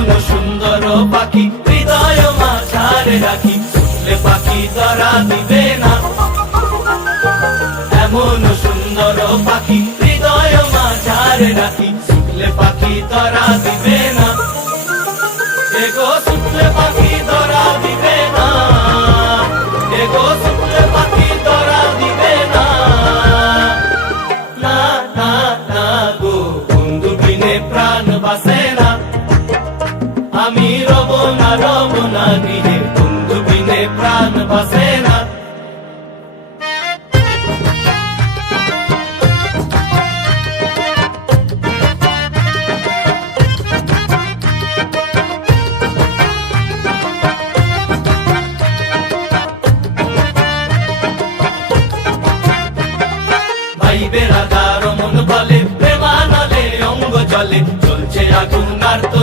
এমন সুন্দর পাখি হৃদয় মাঝারে রাখি, ছুটলে পাখি ধরা দিবে না। এমন সুন্দর পাখি হৃদয় মাঝারে রাখি, ছুটলে পাখি ধরা দিবে না। এগো ছুটলে পাখি ধরা দিবে না, এগো ছুটলে পাখি ধরা দিবে না। না না না গো বন্ধু বিনে প্রাণ বাসে না, আমি রব না গৃহে, বন্ধু বিনে প্রাণ বাসে না। ভাই বেড়াদার মন বলে প্রেমানলে অঙ্গ জলে, চলছে আগুন আর তো